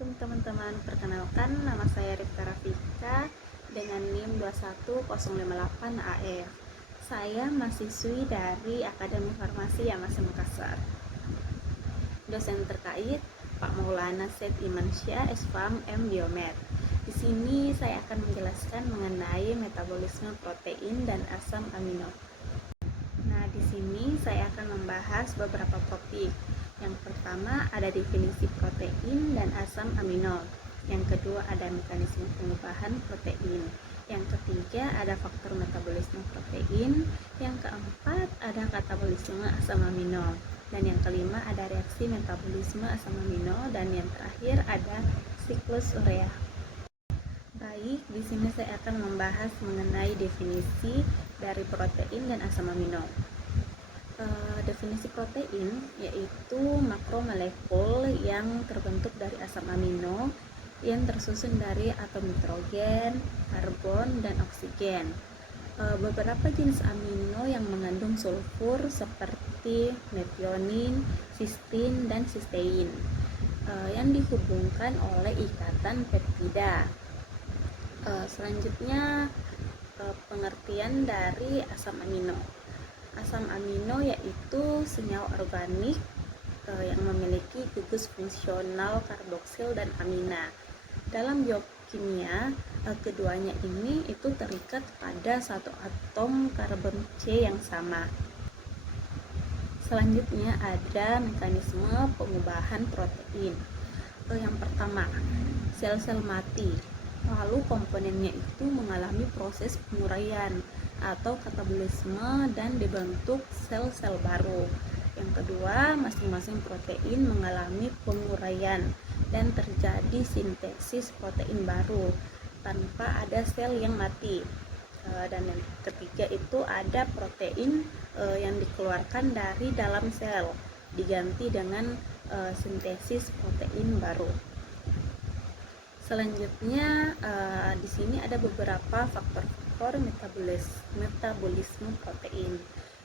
Assalamualaikum teman-teman, perkenalkan nama saya Rifka Rafika dengan NIM 21058AF. Saya mahasiswi dari Akademi Farmasi Yamasya Makassar. Dosen terkait Pak Maulana Said Imansyah, SPAM M Biomed. Di sini saya akan menjelaskan mengenai metabolisme protein dan asam amino. Nah, di sini saya akan membahas beberapa topik. Yang pertama ada definisi protein dan asam amino. Yang kedua ada mekanisme pengubahan protein. Yang ketiga ada faktor metabolisme protein. Yang keempat ada katabolisme asam amino. Dan yang kelima ada reaksi metabolisme asam amino. Dan yang terakhir ada siklus urea. Baik, di sini saya akan membahas mengenai definisi dari protein dan asam amino. Definisi protein yaitu makromolekul yang terbentuk dari asam amino yang tersusun dari atom nitrogen, karbon, dan oksigen. Beberapa jenis amino yang mengandung sulfur seperti metionin, cysteine, dan cystein yang dihubungkan oleh ikatan peptida. Selanjutnya pengertian dari asam amino. Asam amino yaitu senyawa organik yang memiliki gugus fungsional karboksil dan amina. Dalam biokimia, keduanya ini itu terikat pada satu atom karbon C yang sama. Selanjutnya ada mekanisme pengubahan protein. Yang pertama, sel-sel mati. Lalu komponennya itu mengalami proses penguraian atau katabolisme dan dibentuk sel-sel baru. Yang kedua, masing-masing protein mengalami penguraian dan terjadi sintesis protein baru tanpa ada sel yang mati. Dan yang ketiga itu ada protein yang dikeluarkan dari dalam sel diganti dengan sintesis protein baru. Selanjutnya di sini ada beberapa faktor metabolisme protein.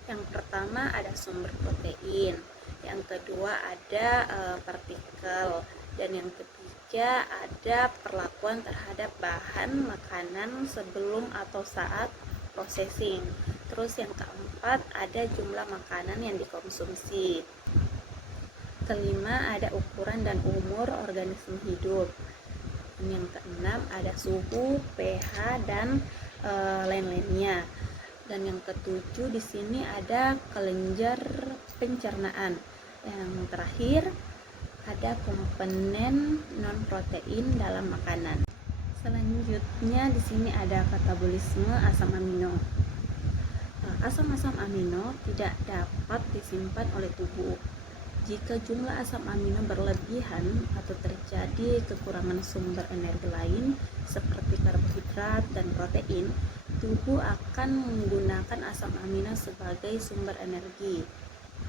Yang pertama ada sumber protein, yang kedua ada partikel, dan yang ketiga ada perlakuan terhadap bahan makanan sebelum atau saat processing. Terus yang keempat ada jumlah makanan yang dikonsumsi. Kelima ada ukuran dan umur organisme hidup. Yang keenam ada suhu, pH, dan lain-lainnya. Dan yang ketujuh di sini ada kelenjar pencernaan. Yang terakhir ada komponen non protein dalam makanan. Selanjutnya di sini ada katabolisme asam amino. Asam-asam amino tidak dapat disimpan oleh tubuh. Jika jumlah asam amino berlebihan atau terjadi kekurangan sumber energi lain seperti karbohidrat dan protein, tubuh akan menggunakan asam amino sebagai sumber energi.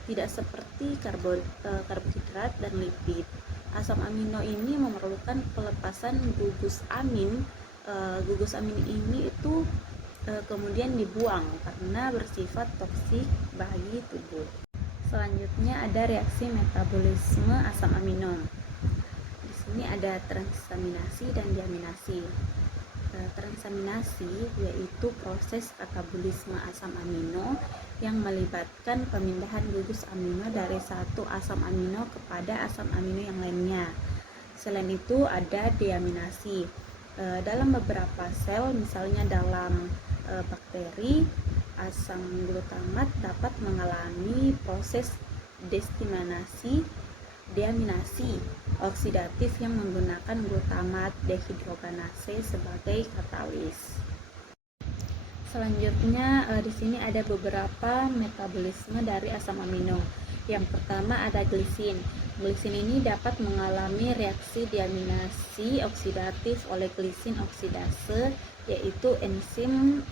Tidak seperti karbohidrat dan lipid. Asam amino ini memerlukan pelepasan gugus amin. Gugus amin ini itu kemudian dibuang karena bersifat toksik bagi tubuh. Selanjutnya ada reaksi metabolisme asam amino. Di sini ada transaminasi dan diaminasi. Transaminasi yaitu proses katabolisme asam amino yang melibatkan pemindahan gugus amino dari satu asam amino kepada asam amino yang lainnya. Selain itu ada diaminasi. Dalam beberapa sel, misalnya dalam bakteri, asam glutamat dapat mengalami proses deaminasi oksidatif yang menggunakan glutamat dehidrogenase sebagai katalis. Selanjutnya di sini ada beberapa metabolisme dari asam amino. Yang pertama ada glisin. Glisin ini dapat mengalami reaksi diaminasi oksidatif oleh glisin oksidase, yaitu enzim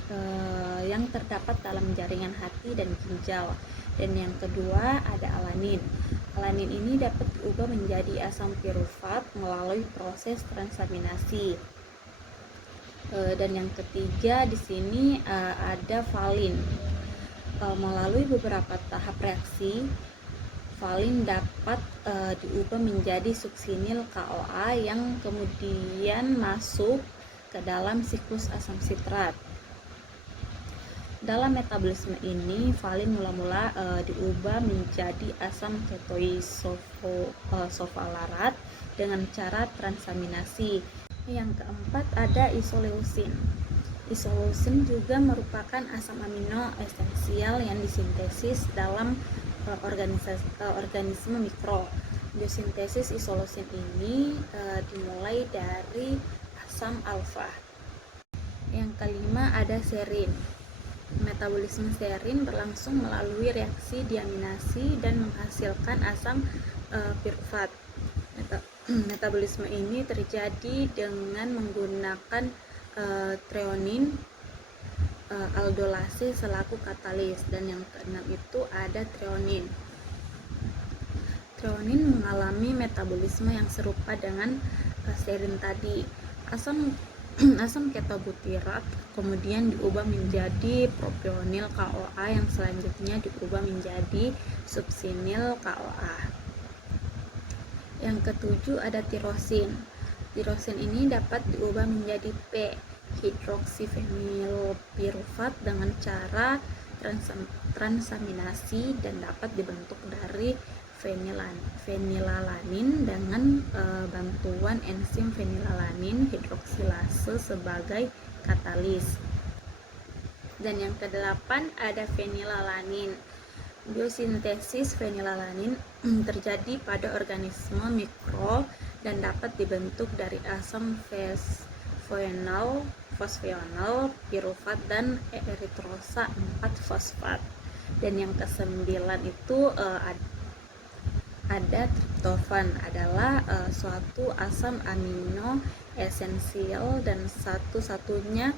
yang terdapat dalam jaringan hati dan ginjal. Dan yang kedua ada alanin. Alanin ini dapat diubah menjadi asam pirufat melalui proses transaminasi. Dan yang ketiga di sini ada valin. Melalui beberapa tahap reaksi, valin dapat diubah menjadi suksinil KOA yang kemudian masuk ke dalam siklus asam sitrat. Dalam metabolisme ini, valin mula-mula diubah menjadi asam ketoisofalarat dengan cara transaminasi. Yang keempat ada isoleusin. Isoleusin juga merupakan asam amino esensial yang disintesis dalam organisme mikro. Biosintesis isoleusin ini dimulai dari asam alfa. Yang kelima ada serin. Metabolisme serin berlangsung melalui reaksi diaminasi dan menghasilkan asam pirufat. Metabolisme ini terjadi dengan menggunakan treonin aldolase selaku katalis. Dan yang keenam itu ada treonin. Treonin mengalami metabolisme yang serupa dengan serin tadi. Asam ketobutirat kemudian diubah menjadi propionil KOA yang selanjutnya diubah menjadi suksinil KOA. Yang ketujuh ada tirosin. Tirosin ini dapat diubah menjadi P-hidroksifenilpirufat dengan cara transaminasi dan dapat dibentuk dari fenilalanin dengan bantuan enzim fenilalanin hidroksilase sebagai katalis. Dan yang kedelapan ada fenilalanin. Biosintesis fenilalanin terjadi pada organisme mikro dan dapat dibentuk dari asam fosfenol pirufat dan eritrosa 4-fosfat. Dan yang kesembilan itu ada triptofan, adalah suatu asam amino esensial dan satu-satunya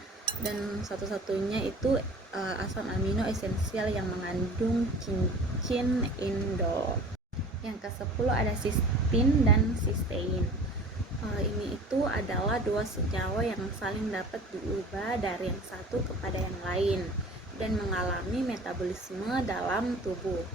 itu asam amino esensial yang mengandung cincin indol. Yang ke-10 ada cysteine dan cysteine. Ini itu adalah dua senyawa yang saling dapat diubah dari yang satu kepada yang lain dan mengalami metabolisme dalam tubuh.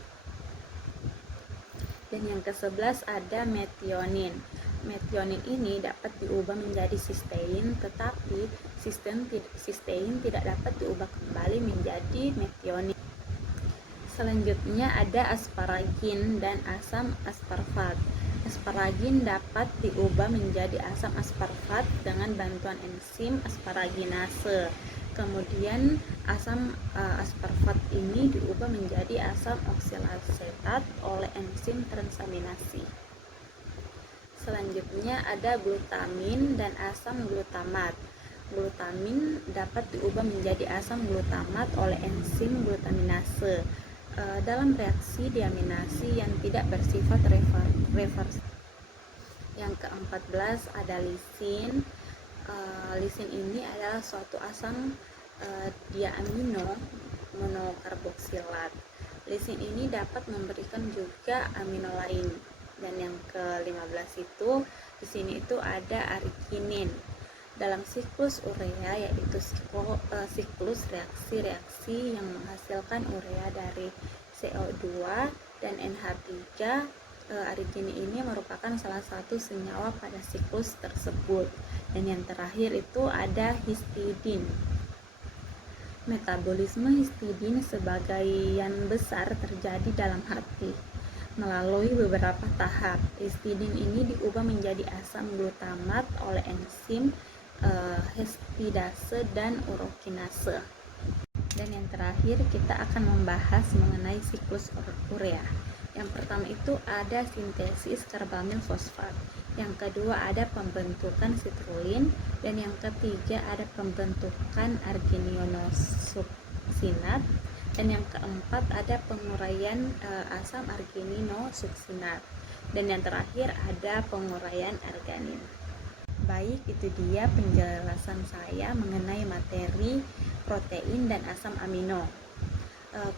Dan yang ke-11 ada metionin. Metionin ini dapat diubah menjadi cysteine, tetapi cysteine tidak dapat diubah kembali menjadi metionin. Selanjutnya ada asparagin dan asam asparfat. Asparagin dapat diubah menjadi asam asparfat dengan bantuan enzim asparaginase. Kemudian asam asparfat ini diubah menjadi asam oksalasetat oleh enzim transaminasi. Selanjutnya ada glutamin dan asam glutamat. Glutamin dapat diubah menjadi asam glutamat oleh enzim glutaminase dalam reaksi diaminasi yang tidak bersifat reversibel. Yang ke-14 ada lisin. Lisin ini adalah suatu asam diamino monokarboksilat. Lisin ini dapat memberikan juga amino lain. Dan yang ke-15 itu di sini itu ada arginin. Dalam siklus urea, yaitu siklus reaksi-reaksi yang menghasilkan urea dari CO2 dan NH3, arginin ini merupakan salah satu senyawa pada siklus tersebut. Dan yang terakhir itu ada histidin. Metabolisme histidin sebagian besar terjadi dalam hati melalui beberapa tahap. Histidin ini diubah menjadi asam glutamat oleh enzim histidase dan urokinase. Dan yang terakhir kita akan membahas mengenai siklus urea. Yang pertama itu ada sintesis karbamil fosfat. Yang kedua ada pembentukan sitrulin, dan yang ketiga ada pembentukan argininosuksinat, dan yang keempat ada penguraian asam argininosuksinat, dan yang terakhir ada penguraian arganin. Baik, itu dia penjelasan saya mengenai materi protein dan asam amino.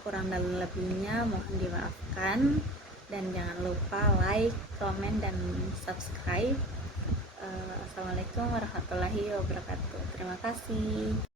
Kurang dan lebihnya mohon dimaafkan, dan jangan lupa like, komen, dan subscribe. Assalamualaikum warahmatullahi wabarakatuh. Terima kasih.